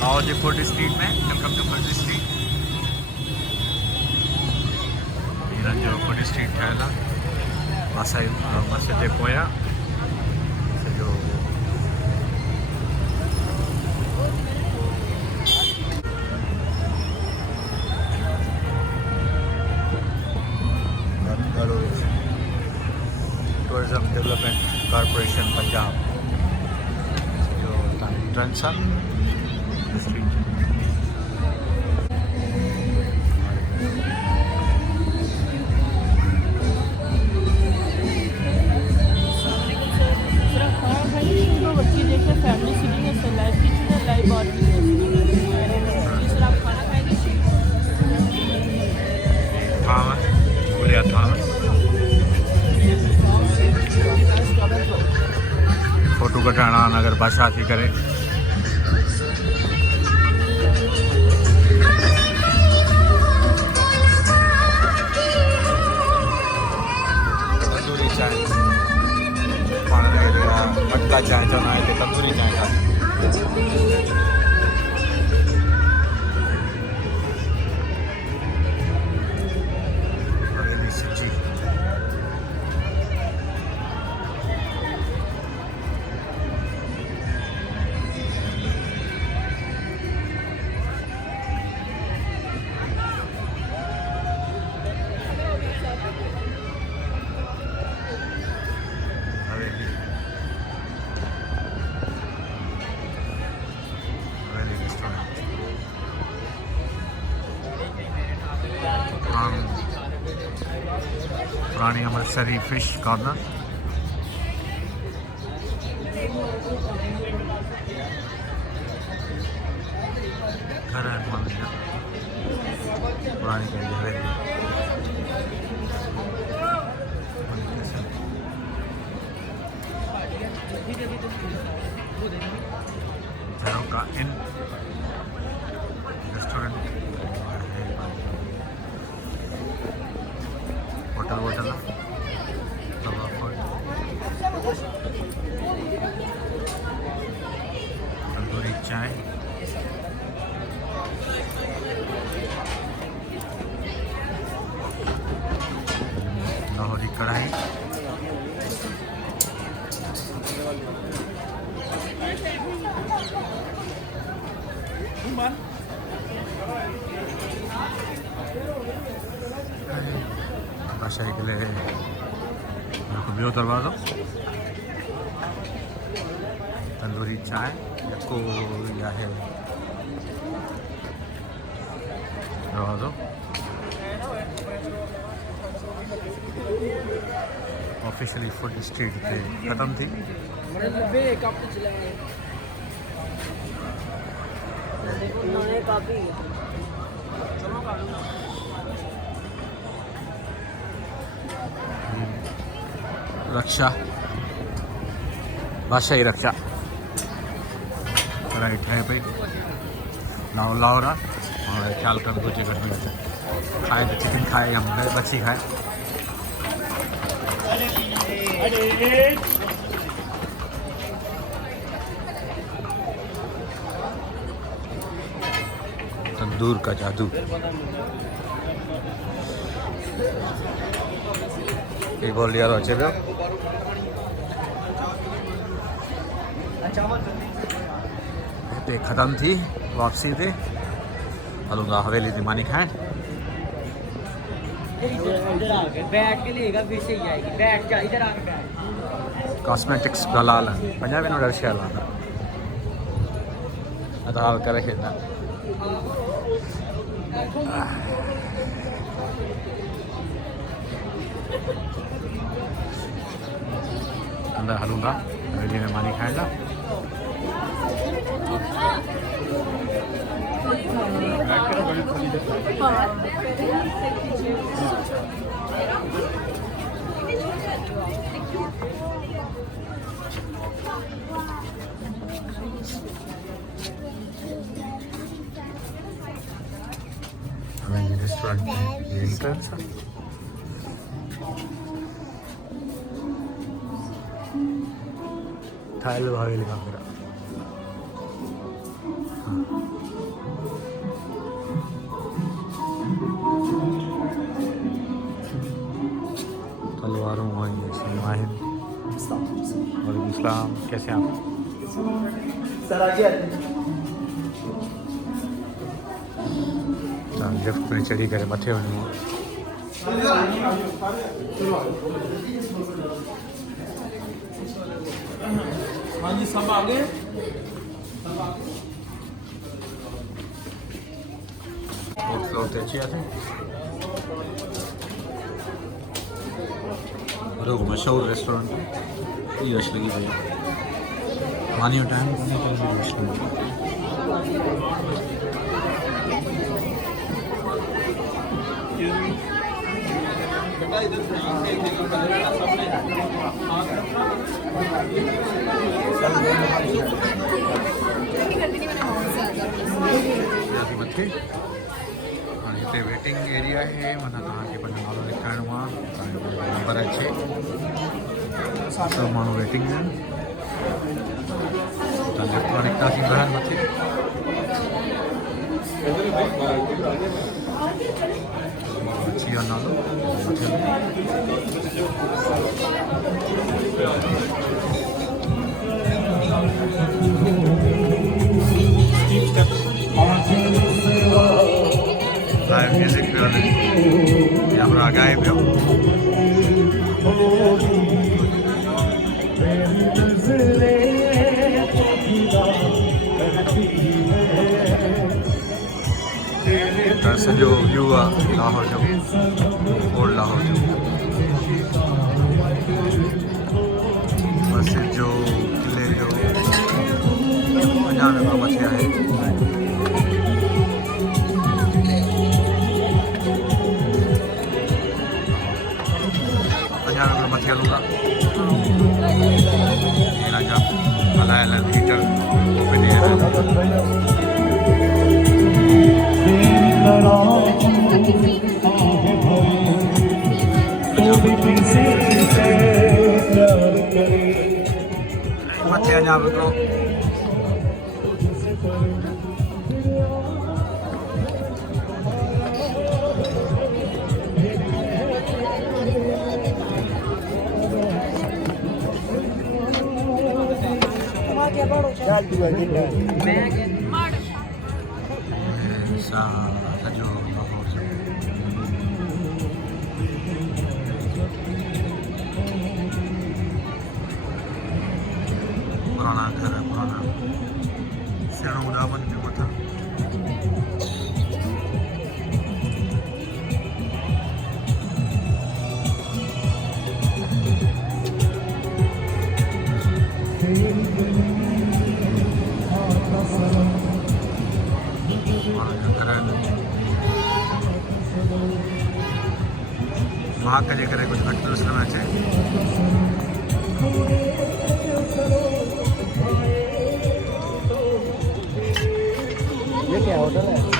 Lahore food street में। Welcome to food street. हिननि जो फूड स्ट्रीट ठहियल आहे मस्जिद जे पोयां सॼो। टूरिज़म डेवलपमेंट कॉर्पोरेशन पंजाब जो एंट्रेंस आहे स्ट्रीट। फैमिली सीटिंग है सर, लाइव किचन है, लाइव बारबेक्यू है। सर आप खाना खाएंगे? हाँ बोलिए था। फोटो कटाना अगर बादशाह थी करे तंदूरी चाय मटका चाय चवंदा आहिनि हिते तंदूरी चाय खाधी। हवेली सची पुरानी अमृतसरी फिश कॉर्नर। घर है पुरानी हवेली। झरोका इन रेस्टोरेंट होटल तंदूरी चाय लाहौरी कढ़ाई बादशाही के लिए ॿियो दरवाज़ो तंदूरी चाय को है दरवाज़ो। ऑफिशियली फूड स्ट्रीट पे ख़त्म थी। रक्षा बादशाही रक्षा राइट है भाई लाहौर और ख्याल कर घुर्जे घर में खाए तो चिकन खाए या मच्छी खाए। तंदूर का जादू। एक बोल दिया अच्छे पे ख़त्म थी वापसी थे हलूंगा हवेली की मानी खाए। कॉस्मेटिक्स दलाल पंजाबी नो डर शहर हाल करे अंदर हलूंगा हवेली में मानी खाएगा। रेस्टोरेंट ये एंट्रेंस है। थाइल हवेली का मेरा अस्सलाम, कैसे हैं आप? लिफ्ट में चढ़ी करे मथे वञूं। हाँ जी, सब आ गए। फोर्थ फ्लोर ते अची वियासीं। वॾो मशहूरु रेस्टोरेंट ई रश लॻी पई आहे। मानी जो टाइम कोन्हे पर रश लॻी पई आहे। मथे हाणे हिते वेटिंग एरिया आहे, माना तव्हांखे पंहिंजो नालो लिखाइणो आहे, तव्हांजो नंबर अचे, सभु माण्हू वेटिंग में आहिनि। तव्हां लिफ्ट मां निकितासीं ॿाहिरि मथे। अची वियो नालो लाइव म्यूजिक पियो हले, कैमरा आगाए पियो। सॼो व्यू आहे लाहौर जो, ओल्ड लाहौर जो, मस्जिद जो, किले जो, अञा बि मथे आहे। मथे हलूं था, हिन जा हलायल आहिनि हीटर, मथे अञा बि हिकिड़ो पुराना घर है, पुराना सेणो उड़ावन जो मथा वहाँ के करे कुछ घट तो में अचे। ये क्या होटल है?